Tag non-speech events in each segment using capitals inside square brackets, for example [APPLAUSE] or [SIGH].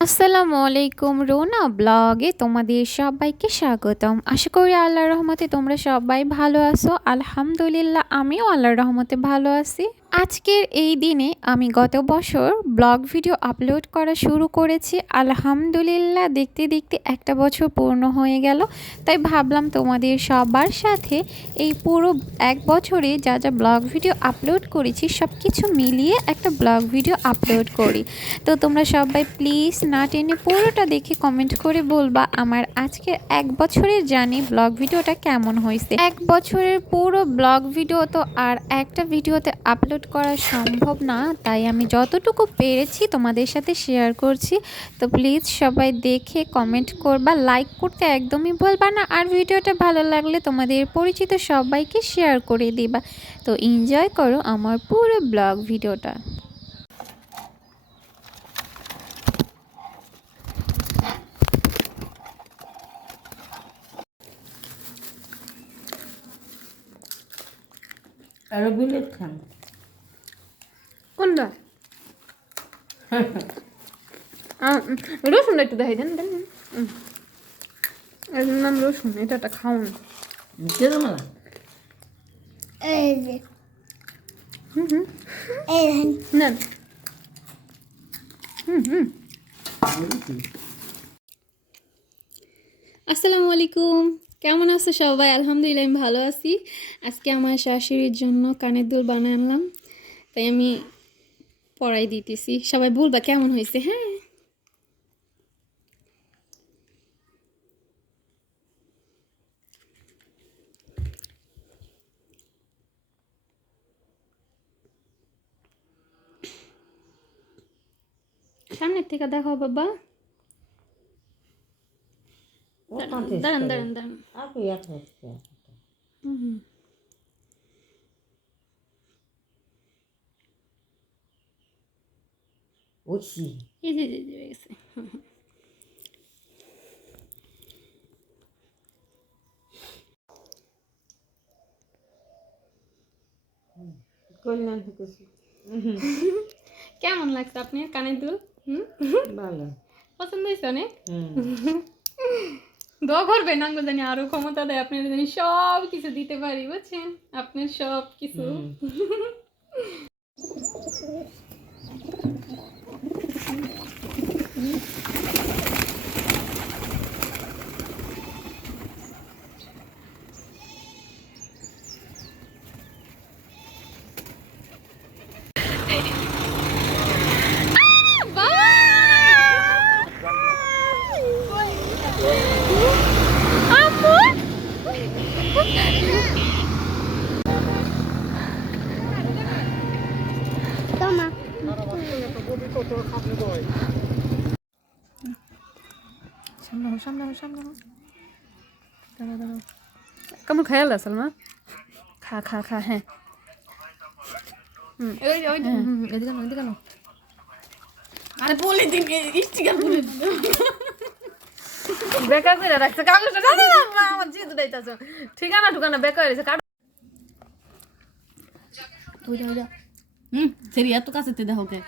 আসসালামু আলাইকুম রোনা ব্লগে তোমাদের সবাইকে স্বাগতম। আশা করি আল্লাহর রহমতে তোমরা সবাই ভালো আছো। আলহামদুলিল্লাহ, আমিও আল্লাহর রহমতে ভালো আছি। আজকের এই দিনে আমি গত বছর ব্লগ ভিডিও আপলোড করা শুরু করেছি। আলহামদুলিল্লাহ, দেখতে দেখতে একটা বছর পূর্ণ হয়ে গেল। তাই ভাবলাম তোমাদের সবার সাথে এই পুরো এক বছরে যা যা ব্লগ ভিডিও আপলোড করেছি সব কিছু মিলিয়ে একটা ব্লগ ভিডিও আপলোড করি। তো তোমরা সবাই প্লিজ না টেনে পুরোটা দেখে কমেন্ট করে বলবা আমার আজকের এক বছরের জানি ব্লগ ভিডিওটা কেমন হয়েছে। এক বছরের পুরো ব্লগ ভিডিও তো আর একটা ভিডিওতে আপলোড করা সম্ভব না, তাই আমি যতটুকু পেরেছি তোমাদের সাথে শেয়ার করছি। তো প্লিজ সবাই দেখে কমেন্ট করবা লাইক করতে একদমই ভুলবা না, আর ভিডিওটা ভালো লাগলে তোমাদের পরিচিত সবাইকে শেয়ার করে দিবা। তো এনজয় করো আমার পুরো ব্লগ ভিডিওটা। আরও কোনটা [LAUGHS] রসুনটা একটু দেখাই দেন দেন। উম। এর নাম রসুন এটা একটা হুম। আসসালামু আলাইকুম। কেমন আছো সবাই? আলহামদুলিল্লাহ আমি ভালো আছি। আজকে আমার শাশুড়ির জন্য কানের দুল বানিয়ে আনলাম। তাই আমি পড়াই দিতেছি। সবাই বলবা কেমন হয়েছে? হ্যাঁ। সামনের থেকে দেখো বাবা। দাঁড়ান দাঁড়ান দাঁড়ান। হুম। ওছি এই যে যে যে গেছে কল্যাণ কেমন লাগছে আপনি কানের দুল? হুম? ভালো। পছন্দ হয়েছে অনেক? [LAUGHS] দোয়া করবেন না জানি আরও ক্ষমতা দেয় আপনার জানি সব কিছু দিতে পারি বুঝছেন? আপনার সব কিছু [LAUGHS] うん。কেমন খেয়াল আছে মা খা খা খা হ্যাঁ এদিকে না এদিকে না আরে বলে দিন ইস্টিকার বলে বেকার করে রাখছে কাগজটা না না না, আমার জিদ উঠাইতেছ ঠিকানা ঠিকানা বেকার হয়েছে কাট ওইটা ওইটা হুম সেরি এত কাছে তে দেখো কে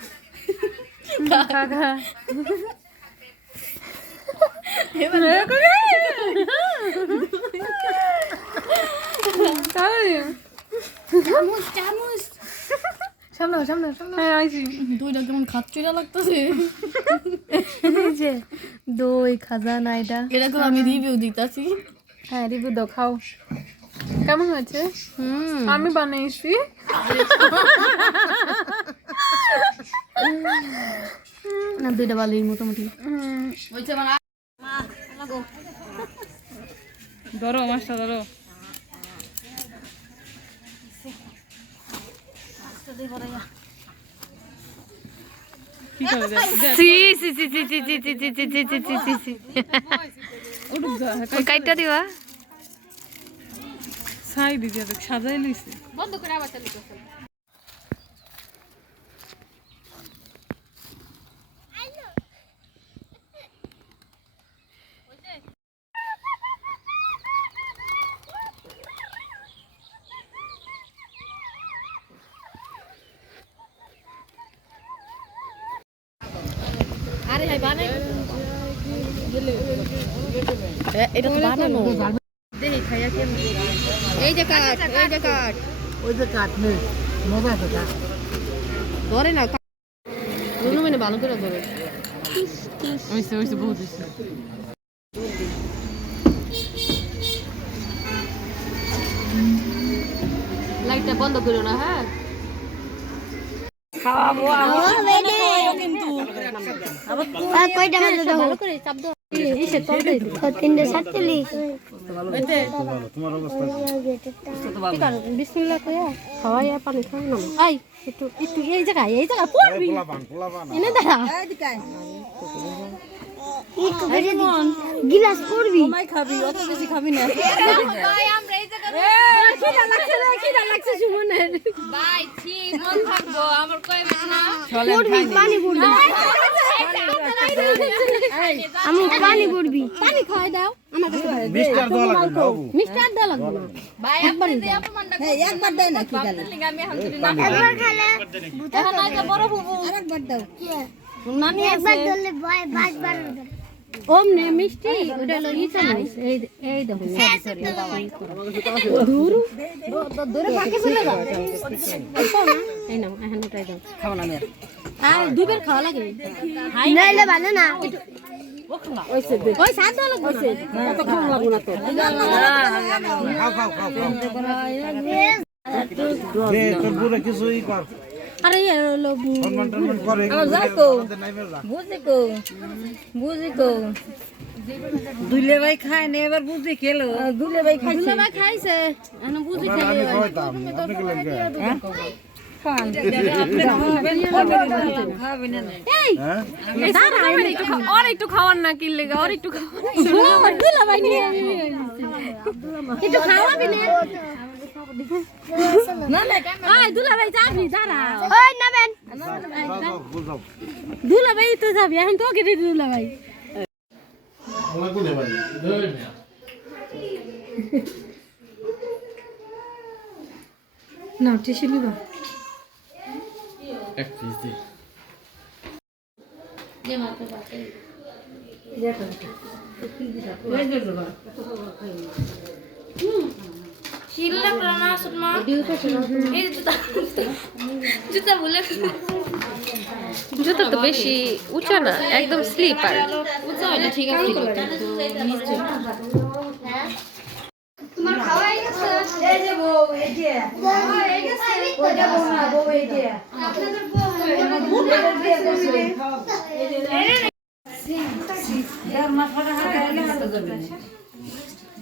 খা চামচ চামচ। সামনে সামনে সামনে হ্যাঁ আইছি। দুইটা কেমন খাচ্ছিরা লাগতেছে। যে দই খাজানা এটা। এরকম আমি রিভিউ দিতাছি। হ্যাঁ রিভিউ দাও খাও। কেমন হয়েছে? হুম। আমি বানিয়েছি না দুইটা ভালোই মোটামুটি। ধরো মাছটা ধরো। কাইটা দিবা ছাই দিদি সাজাই লইছে বন্ধ করে আবার চালু করতে আরে হাই এটা তো বানানো এই যে কাঠ এই যে কাঠ ওই যে কাঠ নেই মজা আছে কাঠ ধরে না রুনু মানে ভালো করে ধরে ওইসে ওইসে বহুত হইছে লাইটটা বন্ধ করো না হ্যাঁ কয়টা দাও তিনটে সাতচল্লিশ। বিসমিল্লাহ কইয়া খাওয়াই আর পানি খাওয়াই না আই একটু একটু এই জায়গায় এই জায়গায় পড়বি এনে দাঁড়া। গিলাস পড়বি খাবি অত বেশি খাবি না। পড়বি পানি পড়বি আমি পানি পড়বি পানি খাওয়াই দাও। মিস্টার দেওয়া লাগবে বাবু। মিষ্টার দেওয়া লাগবে না একবার খেলে এখন আইতে বড় বুবু। নানি একবার ধরলে ভয় পাঁচবার ওম নে মিষ্টি ওটা হলো ইচ্ছা নাই এই এই দেখো দূর দূরে বাকি চলে যাও এই নাও এখন উঠাই দাও খাও না মেয়ের আর দুবার খাওয়া লাগে নইলে ভালো না ওই সাত দেওয়া লাগবে না খাওয়া লাগবে না তো খাও খাও খাও খাও তোর বুড়ে কিছু কর আরে হলো বুঝি কো। বুঝি কো? দুলে ভাই খায় না এবার বুঝি খেলো। দুলে ভাই খাইছে। দুলে ভাই খাইছে। বুঝি হ্যাঁ? আর একটু খাওয়ার না কিনলে আর একটু খাওয়ার। নিয়ে। একটু খাওয়াবি না। না না আয় দুলা ভাই যাবি দাঁড়া ওই নেবেন যাও, যাও, বুঝাও দুলা ভাই তো যাবি এখন তো কেটে দুলা ভাই না টিসু নিবা জুতো তো বেশি উঁচা না একদম স্লিপার ঠিক আছে তোমার খাওয়া হয়ে গেছে এই যে বউ এই যে হয়ে গেছে ওই যে বউ না বউ এই যে আপনাদের বউ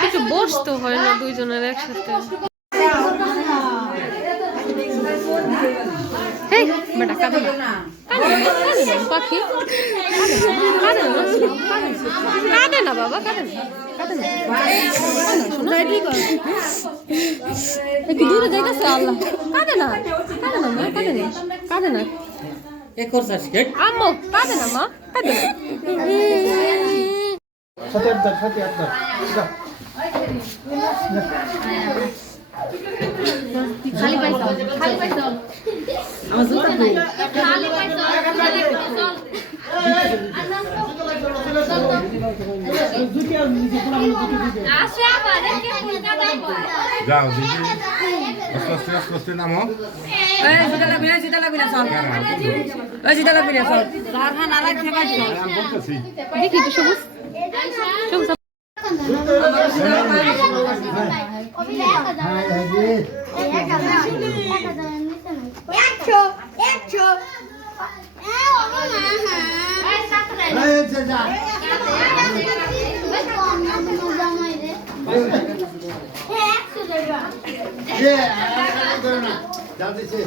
একটু বসতো হয় না দুইজনের একসাথে এই বেটা কাঁদে না পাখি কাঁদে না, কাঁদে না বাবা কাঁদে না কাঁদে না একটু দূরে যাইতেছে আল্লাহ কাঁদে না কাঁদে না মা কাঁদে না কাঁদে না আম্মু কাঁদে না মা কাঁদে না সাথে আড্ডা সাথে যা। খালি পাইছো খালি পাইছো আমার জুতা কই খালি পাইছো খালি পাইছো আসে আবার কে ফুলকা দাও যাও দিদি। আস্তে আস্তে আস্তে আস্তে নামো। আমি বলতেছি। দেখি তো সবুজ? সবুজ একশো। একশো। যাও দিছি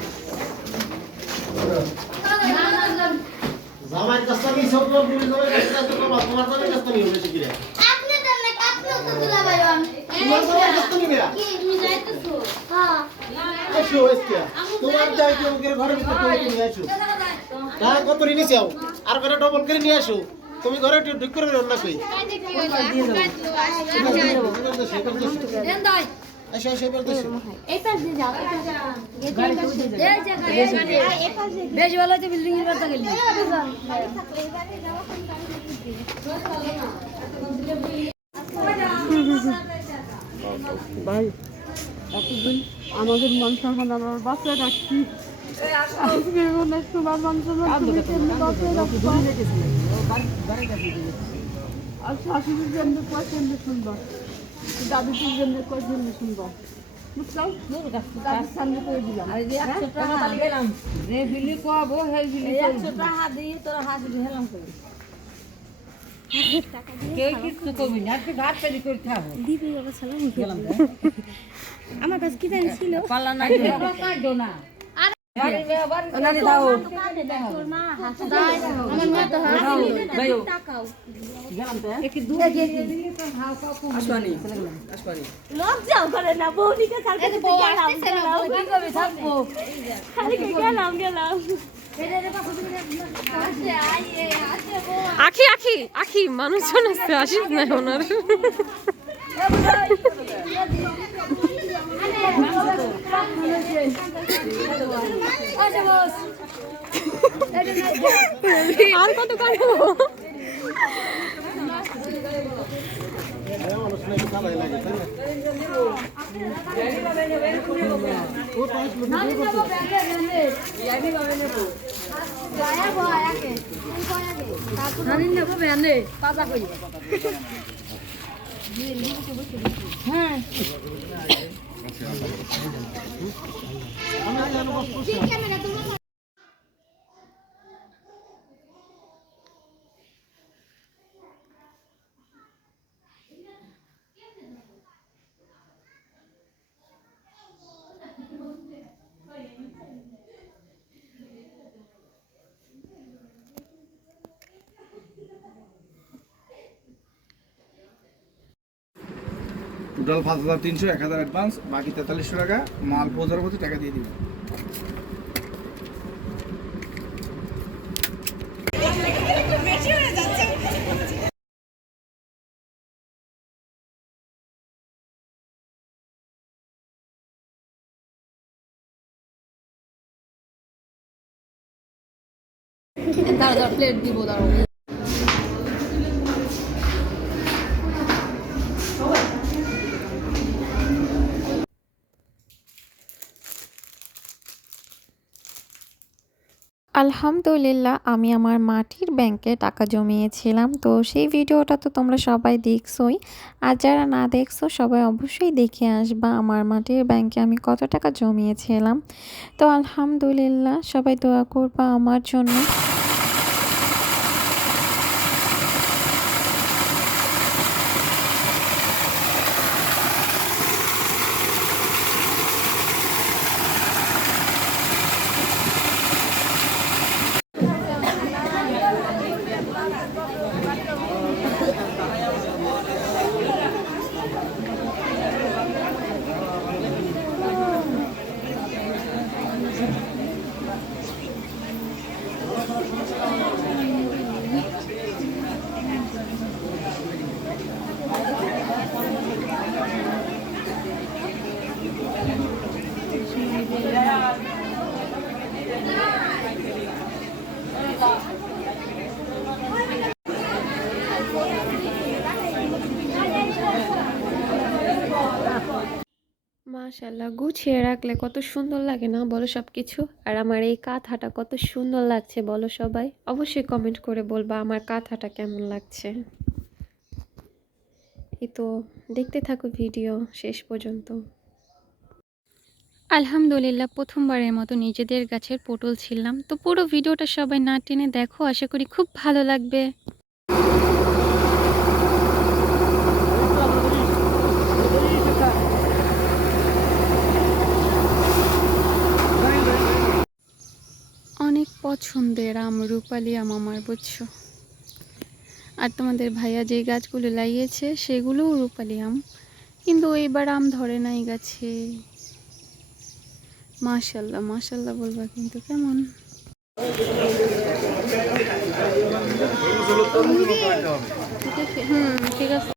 আমার কাছে আমি সব লোক পুলিশ আমার কাছে কাছে কমা তোমার কাছে কাছে নিও বেশি করে? আপনি দেন না আপনি তো তুলা বাইন তোমার কাছে কাছে নিবে কি তুমি যাইতেছো? হ্যাঁ। এসো এসকে। তোমার যাই কি ওকে ঘরে ভিতরে তুমি নিয়ে আসো। টাকা কত নিয়ে যাও আর করে ডবল করে নিয়ে আসো? তুমি ঘরে করে রান্না কই দেন দাই আসো আসো এবার দেশো এই পাশ দিয়ে যাও এই পাশ এই জায়গা এই পাশ বেশ ভালো হচ্ছে বিল্ডিং এর কথা গেলি ভাই এতদিন আমাদের মান সম্মান আমার বাচ্চা রাখছি। আজকে মনে তোমার মান সম্মান তুমি কেমনে বাঁচিয়ে রাখবা? আর শাশুড়ির জন্য পছন্দ শুনবা দাদুটির জন্য পছন্দ শুনবা আমার কাছে কি জানি ছিল? না। আখি আখি আখি মানুষজন আছে আসিস না ওনার আর কত কাটবো? মানুষ নাকি ভালোই লাগে টোটাল পাঁচ হাজার তিনশো, এক হাজার অ্যাডভান্স বাকি তেতাল্লিশশো টাকা মাল পৌঁছার পথে টাকা দিয়ে দিবেন দাঁড়া দাঁড়া প্লেট দিব, দাঁড়াও। আলহামদুলিল্লাহ, আমি আমার মাটির ব্যাংকে টাকা জমিয়েছিলাম। তো সেই ভিডিওটা তো তোমরা সবাই দেখছোই। আর যারা না দেখছ, সবাই অবশ্যই দেখে আসবা আমার মাটির ব্যাংকে আমি কত টাকা জমিয়েছিলাম। তো আলহামদুলিল্লাহ, সবাই দোয়া করবা আমার জন্য। মাশাল্লাহ গুছিয়ে রাখলে কত সুন্দর লাগে না? বলো সব কিছু আর আমার এই কাঁথাটা কত সুন্দর লাগছে, বলো সবাই। অবশ্যই কমেন্ট করে বলবা আমার কাঁথাটা কেমন লাগছে। এই তো, দেখতে থাকো ভিডিও শেষ পর্যন্ত। আলহামদুলিল্লাহ, প্রথমবারের মতো নিজেদের গাছের পটল ছিলাম তো পুরো ভিডিওটা সবাই না টেনে দেখো, আশা করি খুব ভালো লাগবে অনেক পছন্দ পছন্দের আম রূপালি আম আমার বুঝছ আর তোমাদের ভাইয়া যে গাছগুলো লাগিয়েছে সেগুলোও রূপালি আম। কিন্তু এইবার আম ধরে নাই গাছে। মাশাল্লাহ মাশাল্লাহ বলবা কিন্তু কেমন? হুম ঠিক আছে।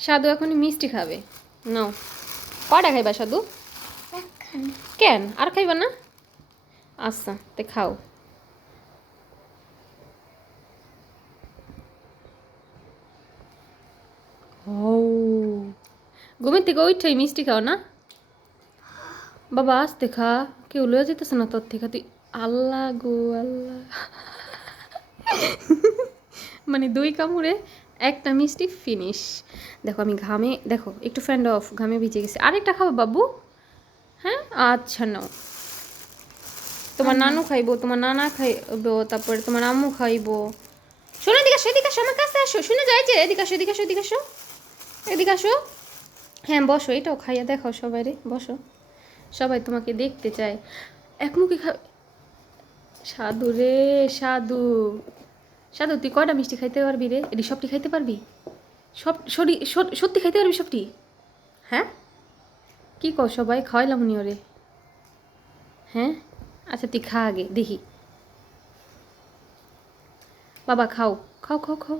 সাধু এখন মিষ্টি খাবে। নাও। কটা খাইবা সাধু? কেন? আর খাইবা না? আচ্ছা তে খাও। ও। ঘুমের থেকে ওইটাই মিষ্টি খাও না? বাবা আসতে খা কেউ লয়ে যেতেছে না তোর থেকে। তুই আল্লাহ গো, আল্লাহ। মানে দুই কামড়ে একটা মিষ্টি ফিনিশ দেখো, আমি ঘামে, দেখো, একটু ফ্যান্ড অফ ঘামে ভিজে গেছে। আরেকটা খাব বাবু? হ্যাঁ? আচ্ছা নাও। তোমার নানু খাইবো, তোমার নানা খাইবো, তারপরে তোমার আম্মু খাইবো। শোনো, এদিকে আসো এদিকে আসো কাছে আসো। শুনে যায় যে, এদিকে আসো এদিকে আসো এদিকে আসো। এদিকে আসো। হ্যাঁ বসো, এটাও খাইয়া দেখাও সবাই রে বসো। সবাই তোমাকে দেখতে চায়। এক মুখে খা সাধু রে, সাধু। সাধু, তুই কয়টা মিষ্টি খাইতে পারবি রে? এটি সবটি খাইতে পারবি? সব সরি সত্যি খাইতে পারবি সবটি? হ্যাঁ? কি কর সবাই? খাওয়াইলাম নি ওরে। হ্যাঁ? আচ্ছা তুই খা আগে, দেখি। বাবা, খাও। খাও খাও খাও।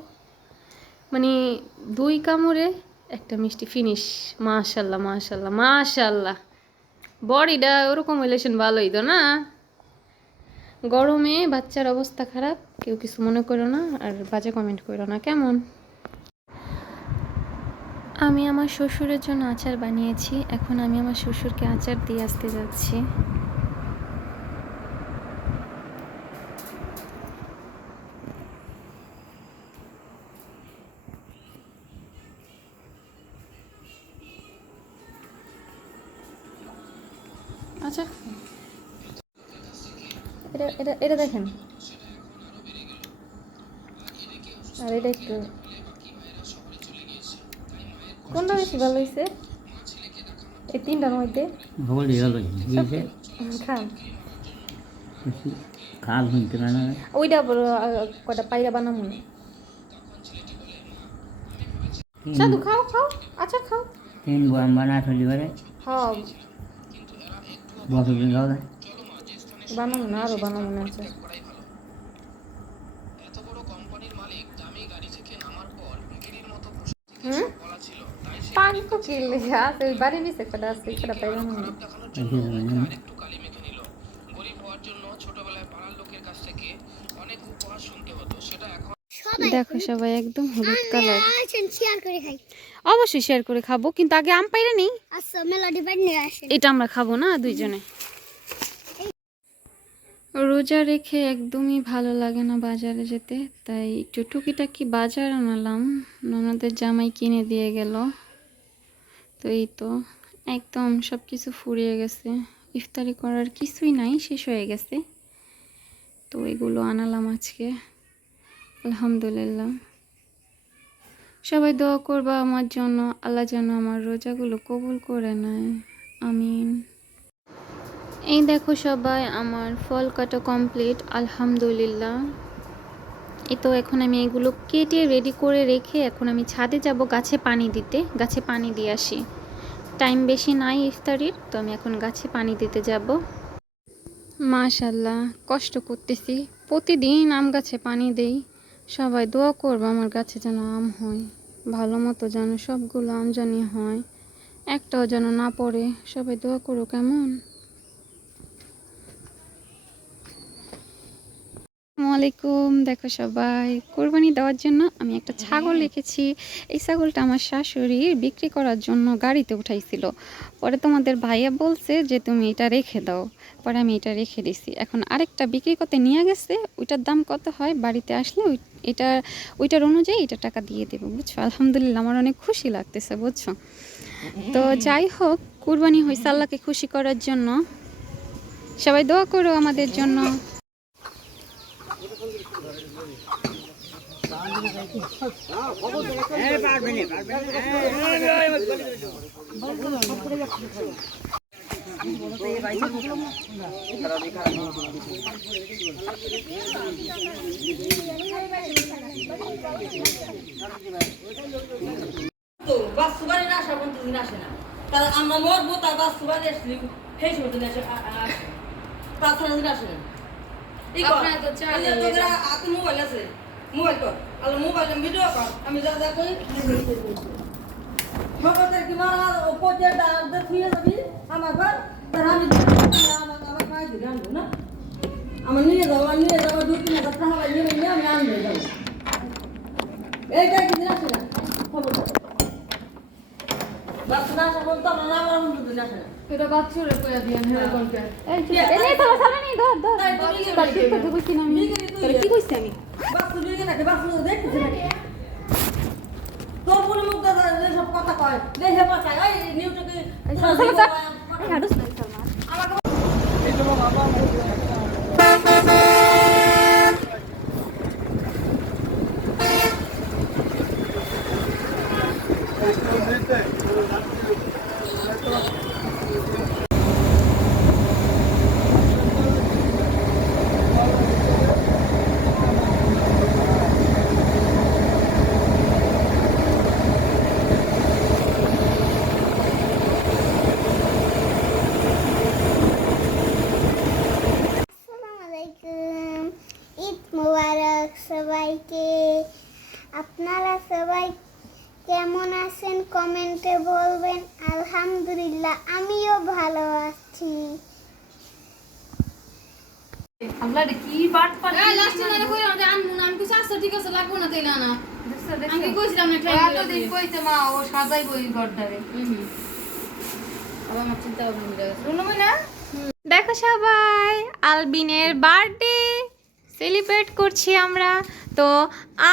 মানে দুই কামড়ে একটা মিষ্টি ফিনিশ মাশাল্লাহ মাশাল্লাহ মাশাল্লাহ। বডিটা ওরকম রিলেশন ভালোই তো না? গরমে বাচ্চার অবস্থা খারাপ, কেউ কিছু মনে করো না আর বাজে কমেন্ট করো না, কেমন? আমি আমার শ্বশুরের জন্য আচার বানিয়েছি, এখন আমি আমার শ্বশুরকে আচার দিয়ে আসতে যাচ্ছি আচ্ছা এটা দেখেন। আর এটা একটু কোনটা বেশি ভালো হয়েছে? এই তিনটার মধ্যে? খান। খাল পারে না। ওইটা কটা পাইরা বানাবো না। সাধু খাও খাও। আচ্ছা খাও। তিন বানা চলি পারে হ্যাঁ যায় বানাবো না আরও বানাবো না পানি তো কিনলে আছে ওই বাড়ি নিচে কটা আছে কটা পাইলাম না। দেখো সবাই একদম হলুদ কালার। আসেন শেয়ার করে খাই। অবশ্যই শেয়ার করে খাব কিন্তু আগে আম পাইরে নেই। আচ্ছা এটা আমরা খাব না দুইজনে। রোজা রেখে একদমই ভালো লাগে না বাজারে যেতে, তাই একটু টুকিটাকি বাজার আনালাম। ননদের জামাই কিনে দিয়ে গেল। তো এই তো, একদম সব কিছু ফুরিয়ে গেছে। ইফতারি করার কিছুই নাই, শেষ হয়ে গেছে। তো এগুলো আনালাম আজকে। আলহামদুলিল্লাহ। সবাই দোয়া করবা আমার জন্য, আল্লাহ যেন আমার রোজাগুলো কবুল করে নেয়। আমিন। এই দেখো সবাই, আমার ফল কাটা কমপ্লিট আলহামদুলিল্লাহ। এই তো এখন আমি এগুলো কেটে রেডি করে রেখে এখন আমি ছাদে যাব গাছে পানি দিতে। গাছে পানি দিয়ে আসি। টাইম বেশি নাই ইফতারির, তো আমি এখন গাছে পানি দিতে যাব। মাশাল্লাহ কষ্ট করতেছি। প্রতিদিন আম গাছে পানি দেই। সবাই দোয়া করব আমার গাছে যেন আম হয়। ভালো মতো যেন সবগুলো আম জানি হয়। একটাও যেন না পড়ে। সবাই দোয়া করো, কেমন? আসসালামাইকুম দেখো সবাই। কোরবানি দেওয়ার জন্য আমি একটা ছাগল রেখেছি। এই ছাগলটা আমার শাশুড়ি বিক্রি করার জন্য গাড়িতে উঠাইছিল। পরে তোমাদের ভাইয়া বলছে যে, তুমি এটা রেখে দাও। পরে আমি এটা রেখে দিছি। এখন আরেকটা বিক্রি করতে নিয়ে গেছে। ওইটার দাম কত হয়? বাড়িতে আসলে এটা, ওইটার অনুযায়ী এটা টাকা দিয়ে দেবো, বুঝছ? আলহামদুলিল্লাহ, আমার অনেক খুশি লাগতেছে, বুঝছ? তো যাই হোক, কুরবানি হয়েছে আল্লাহকে খুশি করার জন্য। সবাই দোয়া করো আমাদের জন্য। বাস সুবারি না আসা পর্যন্ত দিন আসে না তাহলে আমরা মরবো তার আসলে সেই সময় আসে। তাছাড়া দিন আসে না এই তোদের হাতে মোবাইল আছে মোবাইল কর আলো মোবাইল ভিডিও কর আমি যা যা করি ভগতের কি মারা ও পচে ডাল থুয়ে যাবি আমার ঘর তার আমি আমার আমার খাই দিলে আনব না আমার নিয়ে যাব আমি নিয়ে যাব দু তিন হাজার টাকা নিয়ে নিয়ে আমি আনব যাব এইটা কি আসে না খবর না আসা বলতো আমরা আমার বন্ধু আসে না এটা বাচ্চারে কইয়া দিয়েন হ্যাঁ কোনটা এই নে তো সারা নেই ধর ধর কি কইছি না আমি কি কইছি আমি তোর বলে মুখ দাদা সব কথা কয়। দেখে পাঠায় ওই নিউটকে এই হাডুস না সালমান আসসালামু আলাইকুম ঈদ মোবারক সবাইকে আপনারা সবাই কেমন আছেন কমেন্টে বলবেন আলহামদুলিল্লাহ আমিও ভালো আছি লাস্টে না কই আমাদের আনমু না আমি কিছু আসছে ঠিক আছে লাগবো না তাইলে না আমি কইছিলাম না ট্রাই কইতে মা ও সাজাই বই গড়দারে আবার আমার চিন্তা ভাবনা মিলে না দেখো সবাই আলবিনের বার্থডে সেলিব্রেট করছি আমরা। তো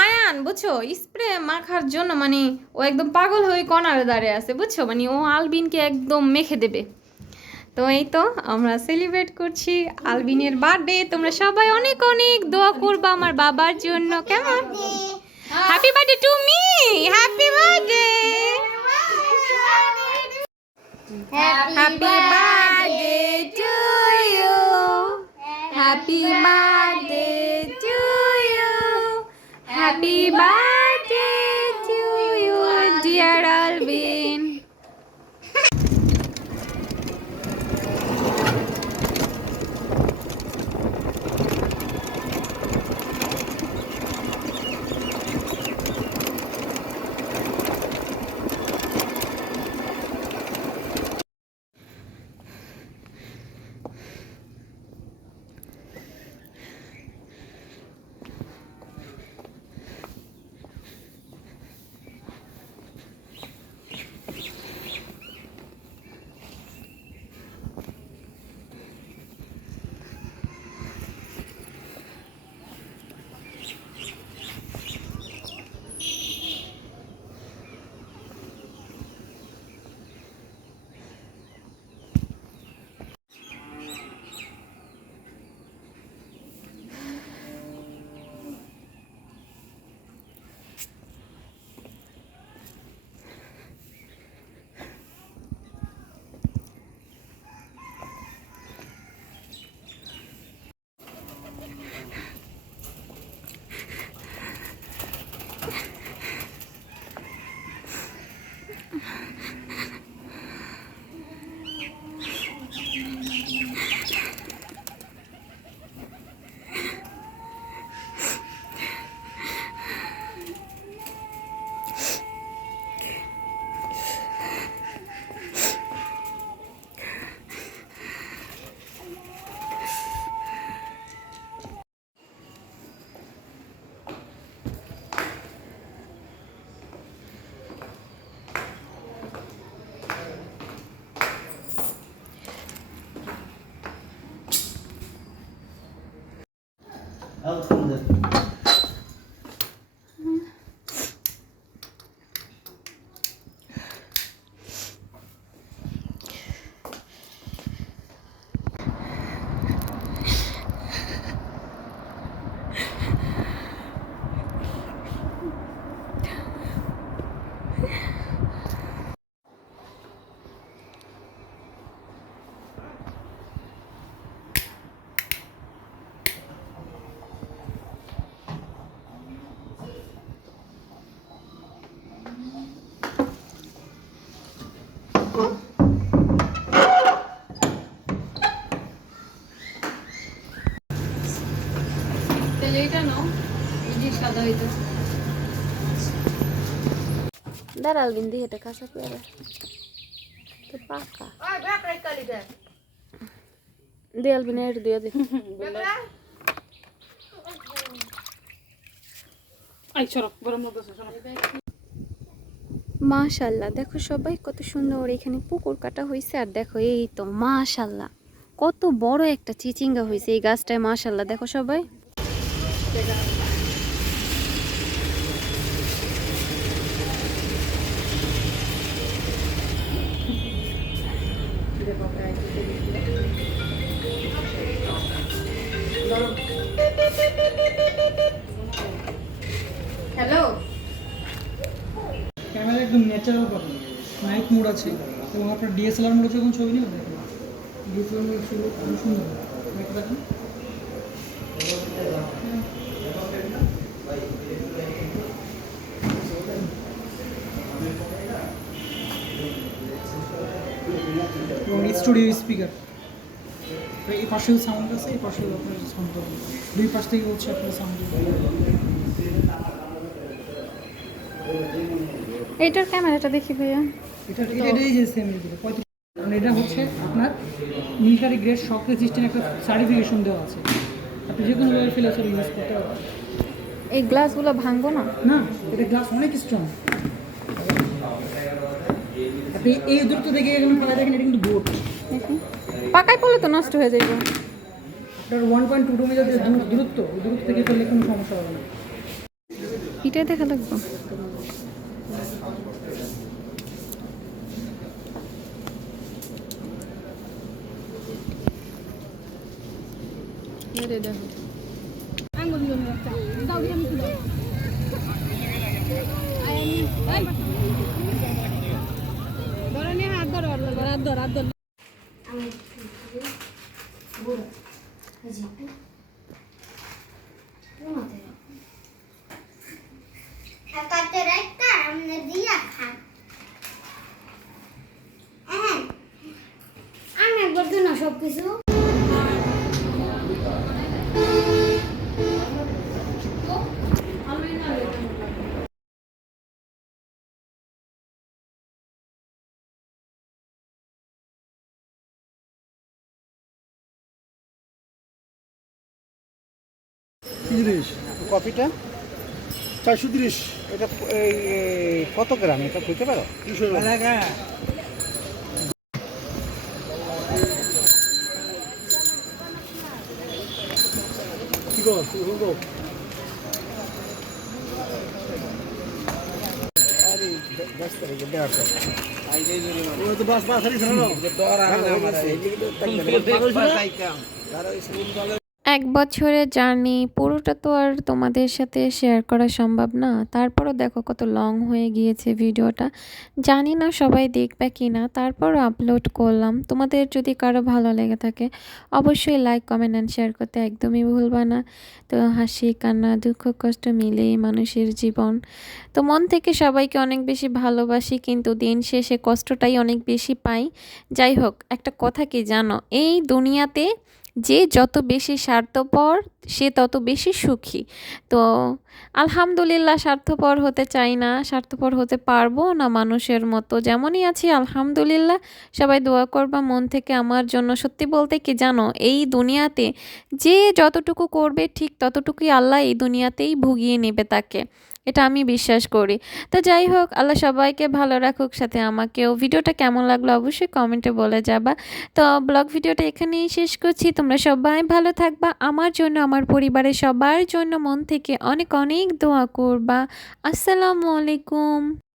আয়ান বুঝছ স্প্রে মাখার জন্য মানে ও একদম পাগল হয়ে কর্নারে দাঁড়িয়ে আছে বুঝছ? মানে ও আলবিনকে একদম মেখে দেবে। তো এই তো আমরা সেলিব্রেট করছি আলবিনের বার্থডে। তোমরা সবাই অনেক অনেক দোয়া করবা আমার বাবার জন্য। কেমন? Happy birthday to me happy birthday Happy birthday to you. Happy birthday to you. Happy birthday হইতেছে কিন্তু তো পাকা দেয়াল বিনা দিয়ে মাশাল্লাহ দেখো সবাই কত সুন্দর এখানে পুকুর কাটা হয়েছে আর দেখো এই তো মাশাল্লাহ কত বড় একটা চিচিঙ্গা হয়েছে এই গাছটায় মাশাল্লাহ দেখো সবাই। ক্যামেরা একদম ন্যাচারাল পাবেন নাইট মোড আছে। এবং আপনার ডিএসএলআর মোডে যখন ছবি নেবেন ডিএসএলআর মোড খুব সুন্দর। দেখেন। স্টুডিও স্পিকার এই পাশেও সাউন্ড আছে এই পাশেও আপনার সাউন্ড পাবেন দুই পাশ থেকে হচ্ছে আপনার সাউন্ড এইটার ক্যামেরাটা দেখি ভাইয়া। এটা এটা এটাই যে সেম পঁয়ত্রিশ কারণ এটা হচ্ছে আপনার মিলিটারি গ্রেড শক রেজিস্ট্যান্ট একটা সার্টিফিকেশন দেওয়া আছে। আপনি যে কোনো জায়গায় ফেলে ইউজ করতে পারবেন। এই গ্লাসগুলো ভাঙবো না? না এটা গ্লাস অনেক স্ট্রং আপনি এই দূরত্ব থেকে এরকম ফেলা দেখেন এটা কিন্তু বোট। দেখি। পাকায় পড়লে তো নষ্ট হয়ে যাইব। আপনার one point two two metre যে দূরত্ব দূরত্ব থেকে ফেললে কোনো সমস্যা হবে না। এটাই দেখা লাগবো। কাটের একটা আমরা দিয়া খান হ্যাঁ আমি একবার দিন না সব কিছু তিরিশ কপিটা? চারশো তিরিশ। এটা এই কত গ্রাম? এটা বুঝতে পারো? কি গো কি বাস বাস এক বছরের জার্নি, পুরোটা তো আর তোমাদের সাথে শেয়ার করা সম্ভব না। তারপরও দেখো কত লং হয়ে গিয়েছে ভিডিওটা জানি না সবাই দেখবে কি না, তারপরও আপলোড করলাম। তোমাদের যদি কারও ভালো লেগে থাকে, অবশ্যই লাইক কমেন্ট অ্যান্ড শেয়ার করতে একদমই ভুলবা না। তো হাসি, কান্না, দুঃখ, কষ্ট মিলেই মানুষের জীবন। তো মন থেকে সবাইকে অনেক বেশি ভালোবাসি, কিন্তু দিন শেষে কষ্টটাই অনেক বেশি পাই। যাই হোক, একটা কথা কি জানো? এই দুনিয়াতে যে যত বেশি স্বার্থপর, সে তত বেশি সুখী। তো আলহামদুলিল্লাহ স্বার্থপর হতে চাই না, স্বার্থপর হতে পারব না মানুষের মতো। যেমনই আছি, আলহামদুলিল্লাহ। সবাই দোয়া করবা, মন থেকে আমার জন্য। সত্যি বলতে কি জানো, এই দুনিয়াতে যে যতটুকু করবে, ঠিক ততটুকুই আল্লাহ এই দুনিয়াতেই ভুগিয়ে নেবে তাকে। এটা আমি বিশ্বাস করি। তো যাই হোক, আল্লাহ সবাইকে ভালো রাখুক, সাথে আমাকেও। ভিডিওটা কেমন লাগল অবশ্যই কমেন্টে বলে যাবা। তো ব্লগ ভিডিওটা এখানেই শেষ করছি। তোমরা সবাই ভালো থাকবা। আমার জন্য, আমার পরিবারের সবার জন্য মন থেকে অনেক অনেক দোয়া করবা। আসসালামু আলাইকুম।